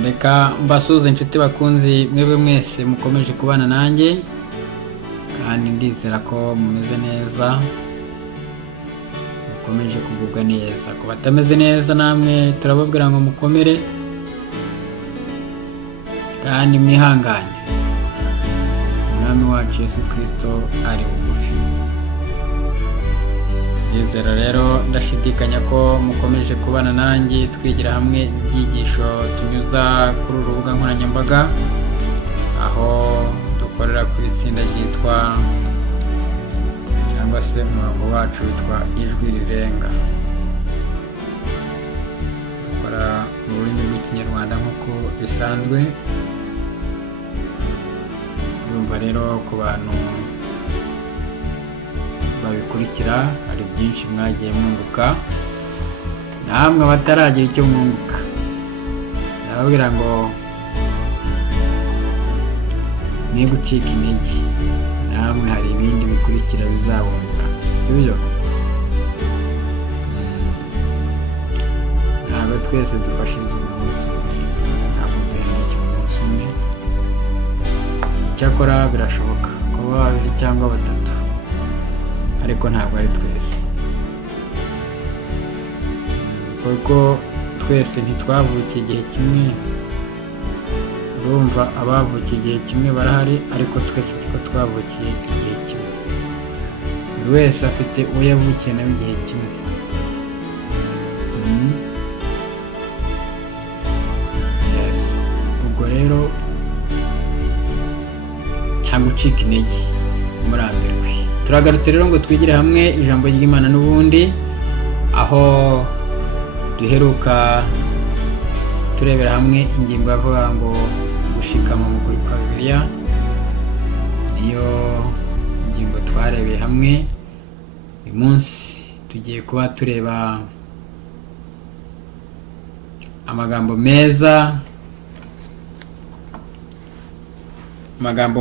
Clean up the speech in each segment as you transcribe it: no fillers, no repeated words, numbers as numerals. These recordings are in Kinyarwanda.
Reka mbasuze inshuti bakunzi mwebwe mwese mukomeje kubana nanjye kandi ndizera ko mumeze neza, mukomeje kugubwa neza. Ku batameze neza namwe turababwira ngo mukomere kandi mwihangane, umwami wacu Yesu Kristo ari bugufi. Ndizera rero ndashidikanya ko mukomeje kubana nanjye twigira hamwe ibyigisho tunyuza kuri uru rubuga nkoranyambaga, aho dukorera ku itsinda ryitwa cyangwa se umurongo wacu witwa Ijwi Rirenga. Dukora mu rurimi rw'Ikinyarwanda nk'uko bisanzwe. Urumva rero ku bantu babikurikira hari byinshi mwagiye mwunguka, namwe bataragira icyo mwunguka ndababwira ngo mwe gucika intege, namwe hari ibindi bikurikira bizabungura, sibyo? Ntabwo twese dufashe inzu umunsi umwe, ntabwo duhembeke umunsi umwe. Icyakora birashoboka kuba babiri cyangwa batatu, ariko ntabwo ari twese, kuko twese ntitwavukiye igihe kimwe. Urumva abavukiye igihe kimwe barahari, ariko twese siko twavukiye igihe kimwe. Buri wese afite uwo yavukiye nawe igihe kimwe. Yes. Ubwo rero nta gucika intege, murambirwe. Turagarutse rero ngo twigire hamwe ijambo ry'Imana n'ubundi, aho duheruka turebera hamwe ingingo yavuga ngo gushikama mu kuri kwa Bibiliya. Niyo ingingo twarebeye hamwe. Uyu munsi tugiye kuba tureba amagambo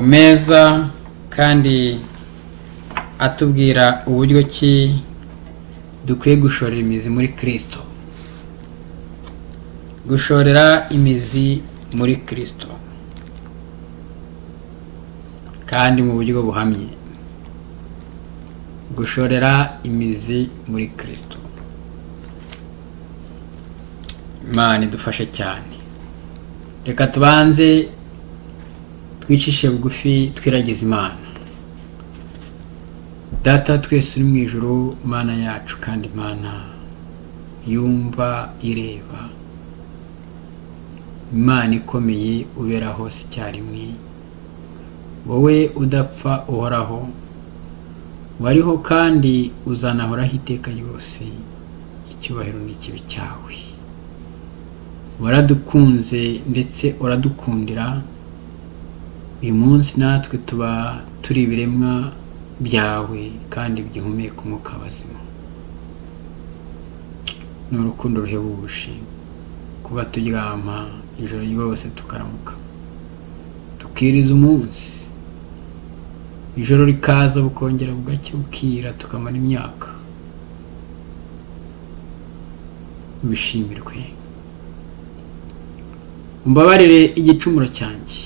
meza kandi atubwira uburyo ki dukwiye gushorera imizi muri Kristo. Gushorera imizi muri Kristo kandi mu buryo buhamye. Gushorera imizi muri Kristo. Imana idufashe cyane. Reka tubanze twicishe bugufi twiragiza Imana. Data twese uri mu ijuru, Mana yacu kandi Imana yumva ireba, Imana ikomeye ubera hose icyarimwe, wowe udapfa uhoraho, wariho kandi uzanahoraho iteka ryose, icyubahiro n'ikibi cyawe. Waradukunze ndetse uradukundira. Uyu munsi natwe tuba turi ibiremwa byawe kandi byihumeka umwuka w'abazima. Ni urukundo ruhebuje kuba turyama ijoro ryose tukaramuka, tukiriza umunsi, ijoro rikaza bukongera bugacya bukira, tukamara imyaka. Ubishimirwe. Umbabarire igicumuro cyanjye,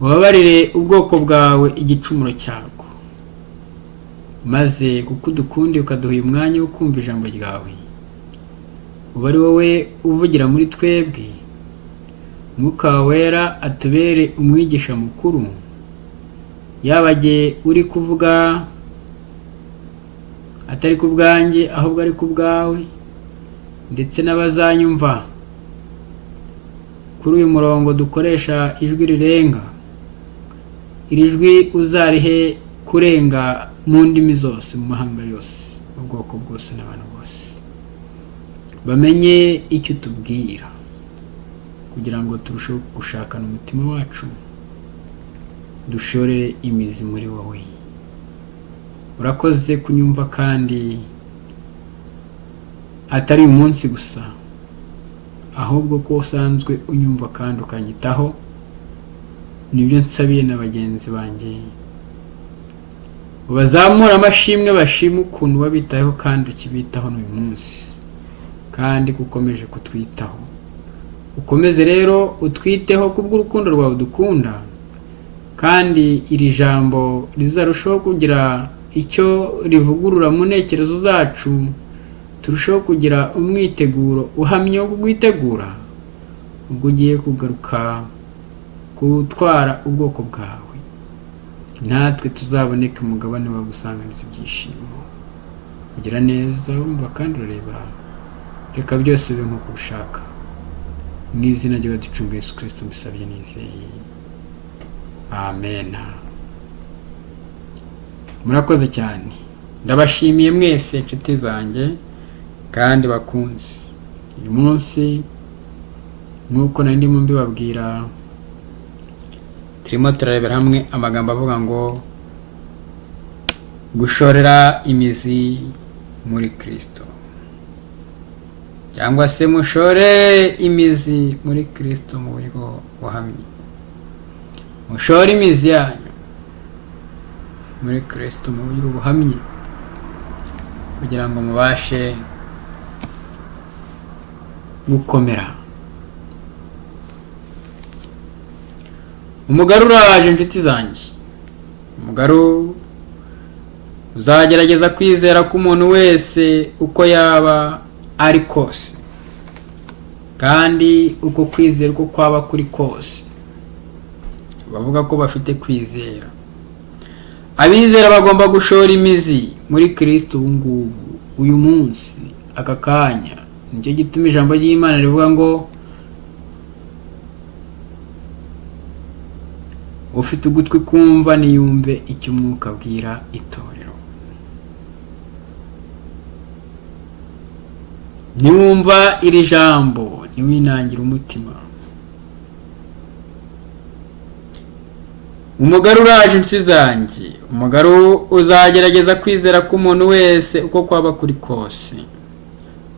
ubabarire ubwoko bwawe igicumuro cyabwo, maze kuko udukundi ukaduha uyu mwanya wo kumva ijambo ryawe, uba ari wowe uvugira muri twebwe. Mwuka wera atubere umwigisha mukuru, yaba jye uri kuvuga atari ku bwanjye ahubwo ari ku bwawe, ndetse n'abazanyumva kuri uyu murongo dukoresha Ijwi Rirenga. Iri jwi uzarihe kurenga mu ndimi zose, mu mahanga yose, ubwoko bwose n'abantu bose bamenye icyo tubwira, kugira ngo turusheho gushakana umutima wacu, dushorere imizi muri wowe. Urakoze kunyumva, kandi atari uyu munsi gusa, ahubwo ko usanzwe unyumva kandi ukanyitaho. Nibyo nsabiye na bagenzi banjye, ngo bazamure amashimwe, bashime ukuntu wabitayeho kandi ukibitaho n'uyu munsi, kandi gukomeje kutwitaho. ukomeze rero utwiteho kubw'urukundo rwawe dukunda, kandi iri jambo rizarushaho kugira icyo rivugurura mu ntekerezo zacu, turushaho kugira umwiteguro uhamye wo kugwitegura ubwo ugiye kugaruka gutwara ubwoko bwawe, natwe tuzaboneke umugabane wawe gusanganiza ibyishimo. Kugira neza wumva kandi urareba, reka byose bibe nk'uko ubishaka, mu izina ry'uwaducunguye Yesu Kristo mbisabye nizeye, amen. Murakoze cyane, ndabashimiye mwese inshuti zanjye kandi bakunzi. Uyu munsi nk'uko nari ndimo mbibabwira, turimo turarebera hamwe amagambo avuga ngo gushorera imizi muri Kristo, cyangwa se mushore imizi muri Kristo mu buryo buhamye. Mushore imizi yanyu muri Kristo mu buryo buhamye, kugira ngo mubashe gukomera. Umugaru uraje inshuti zanjye, umugaru uzagerageza kwizera k'umuntu wese uko yaba ari kose, kandi uko kwizera uko kwaba kuri kose. Bavuga ko bafite kwizera. Abizera bagomba gushora imizi muri Kristo ubu ngubu, uyu munsi, aka kanya. Nicyo gituma ijambo ry'Imana rivuga ngo ufite ugutwi kumva niyumve icyo umwuka abwira itorero. Niwumva iri jambo ntiwinangire umutima. Umugaru uraje inshuti zanjye, umugaru uzagerageza kwizera k'umuntu wese uko kwaba kuri kose.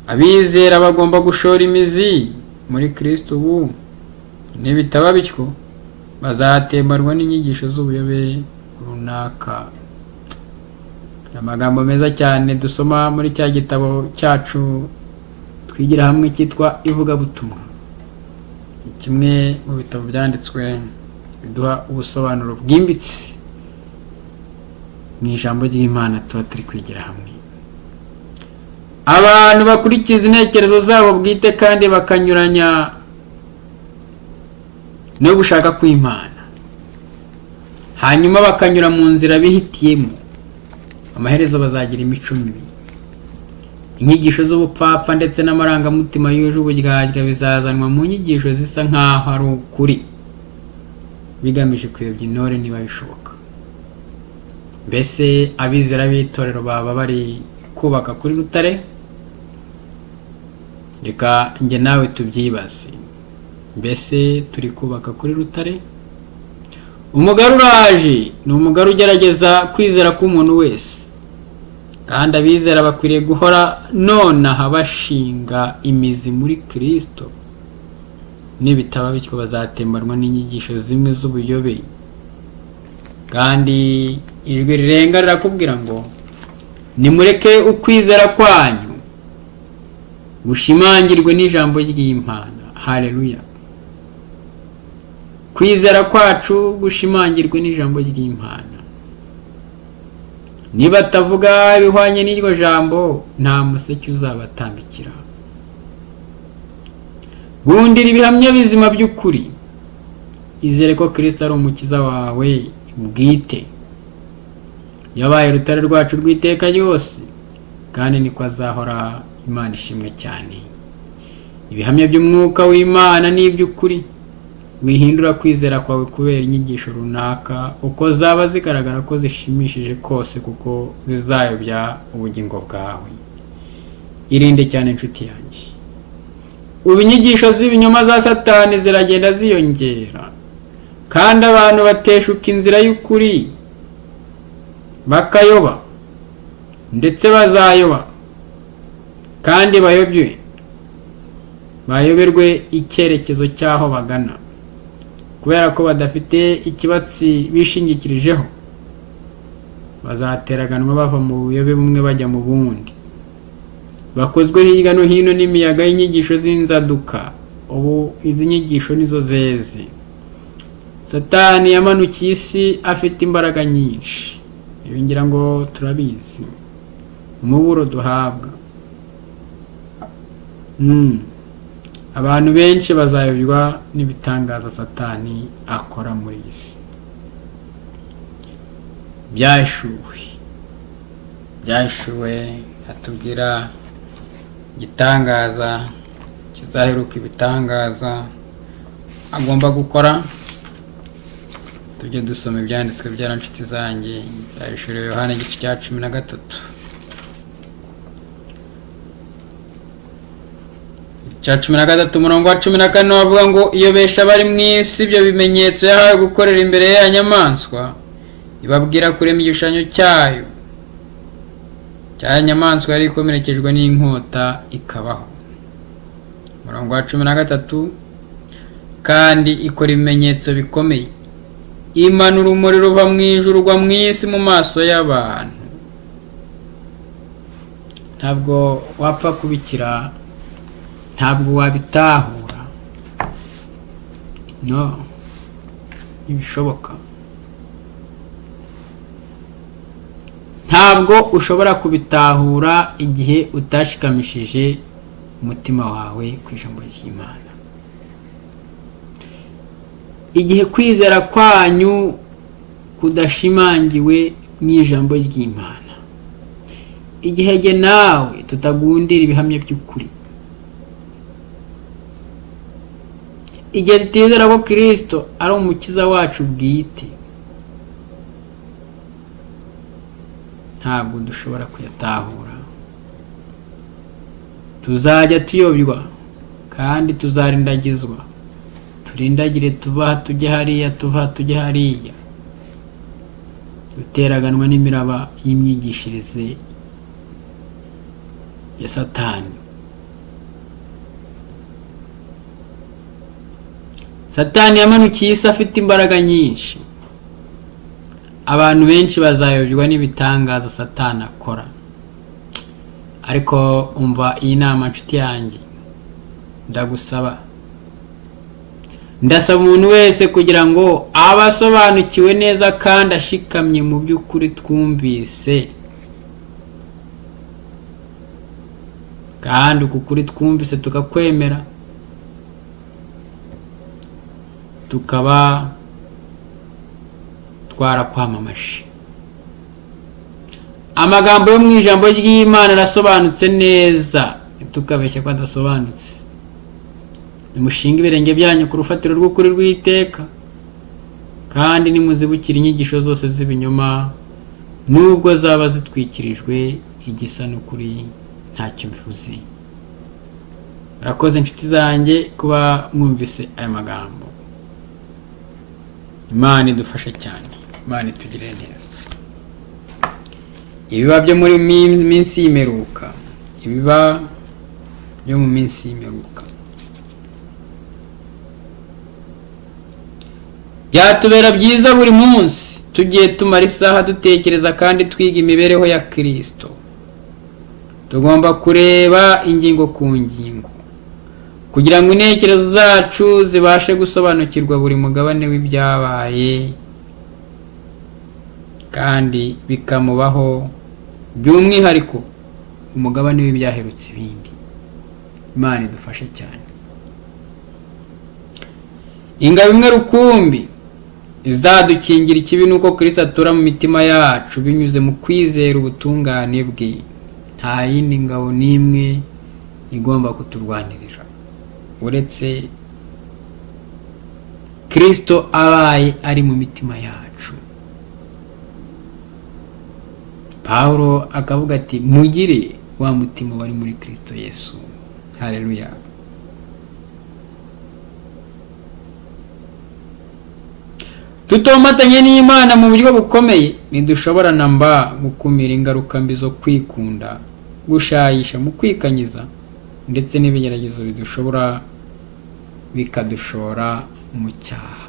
Abizera bagomba gushora imizi muri Kristo ubu, nibitaba bityo bazatembarwa n'inyigisho z'ubuyobe runaka. Amagambo meza cyane dusoma muri cya gitabo cyacu twigira hamwe cyitwa Ivugabutumwa. Kimwe mu bitabo byanditswe biduha ubusobanuro bwimbitse mu ijambo ry'Imana tuba turi kwigira hamwe. Abantu bakurikiza intekerezo zabo bwite kandi bakanyuranya no gushaka kw'Imana, hanyuma bakanyura mu nzira bihitiyemo, amaherezo bazagira imico mibi. Inyigisho z'ubupfapfa ndetse n'amarangamutima yuje uburyarya bizazanwa mu nyigisho zisa nk'aho ari ukuri, bigamije kuyobya intore niba bishoboka. Mbese abizera b'itorero baba bari kubaka kuri rutare? Reka njye nawe tubyibaze. Mbese turi kubaka kuri rutare? Umugaru uraje ni umugaru ugerageza kwizera k'umuntu wese, kandi abizera bakwiriye guhora nonaha bashinga imizi muri Kristo. Nibitaba bityo bazatembanwa n'inyigisho zimwe z'ubuyobe, kandi ijwi rirenga rirakubwira ngo nimureke ukwizera kwanyu gushimangirwe n'ijambo ry'Imana. Haleluya! Kwizera kwacu gushimangirwe n'ijambo ry'Imana. Niba atavuga bihwanye n'iryo jambo, nta museke uzabatambikira. Gundira ibihamya bizima by'ukuri. Izere ko Kristo ari umukiza wawe bwite. Yabaye rutare rwacu rw'iteka ryose, kandi niko azahora. Imana ishimwe cyane. Ibihamya by'umwuka w'Imana n'iby'ukuri. Wihindura kwizera kwawe kubera inyigisho runaka, uko zaba zigaragara ko zishimishije kose, kuko zizayobya ubugingo bwawe. Irinde cyane inshuti yanjye. Ubu inyigisho z'ibinyoma za Satani ziragenda ziyongera, kandi abantu bateshuka inzira y'ukuri, bakayoba ndetse bazayoba, kandi bayoberwe icyerekezo cy'aho bagana, kubera ko badafite ikibatsi bishingikirijeho. Bazateraganwa bava mu buyobe bumwe bajya mu bundi, bakozwe hirya no hino n'imiyaga y'inyigisho z'inzaduka, ubu izi nyigisho nizo zeze. Satani yamanukiye isi afite imbaraga nyinshi, ibi ngira ngo turabizi, umuburo duhabwa. Abantu benshi bazayobywa n'ibitangaza Satani akora muri iyi si. Byashuwe atubwira igitangaza kizaheruka ibitangaza agomba gukora. Tujye dusoma ibyanditswe byara nshuti zanjye. Byahishuriwe Yohana igice cya 13. Cya 13 umurongo wa 14 bavuga ngo iyobesha bari mu isi ibyo bimenyetso yahawe gukorera imbere ya nyamaswa, ibabwira kurema igishushanyo cyayo cya nyamaswa yari ikomerekejwe n'inkota ikabaho. Umurongo wa 13, kandi ikora ibimenyetso bikomeye, imanura umuriro uva mu ijuru ugwa mu isi mu maso y'abantu. Ntabwo wapfa kubikira, ntabwo wabitahura, no, ntibishoboka. Ntabwo ushobora kubitahura igihe utashikamishije umutima wawe ku ijambo ry'Imana. Igihe kwizera kwanyu kudashimangiwe mu ijambo ry'Imana, igihe jye nawe tutagundira ibihamya by'ukuri, igihe tutizera ko Kristo ari umukiza wacu bwite, ntabwo dushobora kuyatahura. Tuzajya tuyobywa kandi tuzarindagizwa, turindagire tuva tujye hariya, tuva tujye hariya, duteraganwa n'imiraba y'imyigishirize ya Satani. Satani yamanukiye isi afite imbaraga nyinshi. Abantu benshi bazayobywa n'ibitangaza Satani akora. Ariko umva iyi nama nshuti yanjye, ndasaba umuntu wese kugira ngo abasobanukiwe neza kandi ashikamye mu by'ukuri twumvise, kandi uku kuri twumvise tukakwemera, tukaba twarakwamamaje. Amagambo yo mu ijambo ry'Imana arasobanutse neza, tukabeshya ko adasobanutse. Nimushinga ibirenge byanyu ku rufatiro rw'ukuri rw'iteka, kandi nimuzibukira inyigisho zose z'ibinyoma, nubwo zaba zitwikirijwe igisa n'ukuri ntacyo bivuze. Murakoze inshuti zanjye kuba mwumvise aya magambo. Imana idufashe cyane, Imana itugirire neza. Ibiba byo muri minsi y'imperuka, ibiba byo mu minsi y'imperuka, byatubera byiza buri munsi tugiye tumara isaha dutekereza kandi twiga imibereho ya Kristo. Tugomba kureba ingingo ku ngingo kugira ngo intekerezo zacu zibashe gusobanukirwa buri mugabane w'ibyabaye kandi bikamubaho, by'umwihariko umugabane w'ibyaherutse ibindi. Imana idufashe cyane. Ingabo imwe rukumbi izadukingira ikibi nuko Kristo atura mu mitima yacu binyuze mu kwizera ubutungane bwe. Nta yindi ngabo n'imwe igomba kuturwanirira uretse Kristo abaye ari mu mitima yacu. Paulo akavuga ati mugire wa mutima wari muri Kristo Yesu. Haleluya. Tutomatanye n'Imana mu buryo bukomeye, ntidushobora namba gukumira ingaruka mbi zo kwikunda, gushayisha mu kwikanyiza, ndetse n'ibigeragezo bidushobora bikadushora mu cyaha.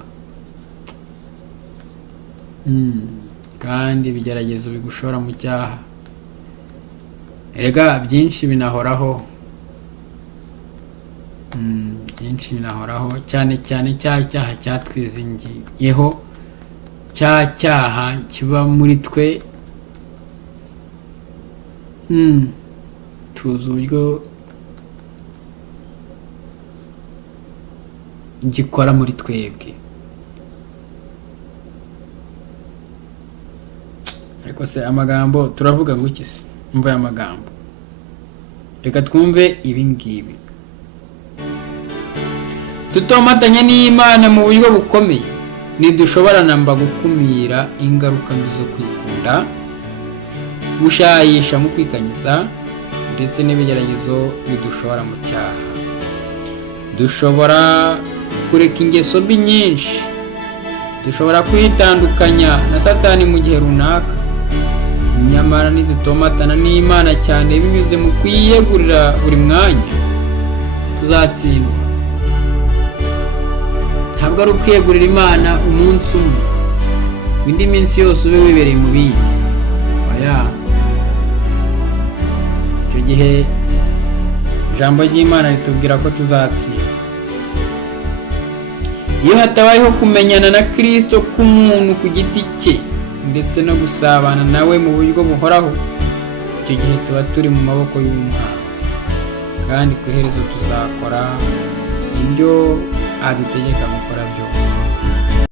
Kandi ibigeragezo bigushora mu cyaha, erega byinshi binahoraho. byinshi binahoraho, cyane cyane cya cyaha cyatwizingiyeho, cya cyaha kiba muri twe. Tuzi uburyo gikora muri twebwe, ariko se amagambo turavuga ngo iki se? Umva aya magambo, reka twumve ibi ngibi. Tutomatanya n'Imana mu buryo bukomeye, ntidushobora namba gukumira ingaruka mbi zo kwikunda, gushayisha mu kwikanyiza, ndetse n'ibigeragezo bidushora mu cyaha. Dushobora kureka ingeso mbi nyinshi, dushobora kwitandukanya na Satani mu gihe runaka, nyamara nidutomatana n'Imana cyane binyuze mu kwiyegurira buri mwanya, tuzatsindwa. Ntabwo ari ukwiyegurira Imana umunsi umwe, indi minsi yose ube wibereye mu bindi. Oya, icyo gihe ijambo ry'Imana ritubwira ko tuzatsinda. Iyo hatabayeho kumenyana na Kristo k'umuntu ku giti cye ndetse no gusabana nawe mu buryo buhoraho, icyo gihe tuba turi mu maboko y'umwanzi, kandi ku iherezo tuzakora ibyo adutegeka gukora byose.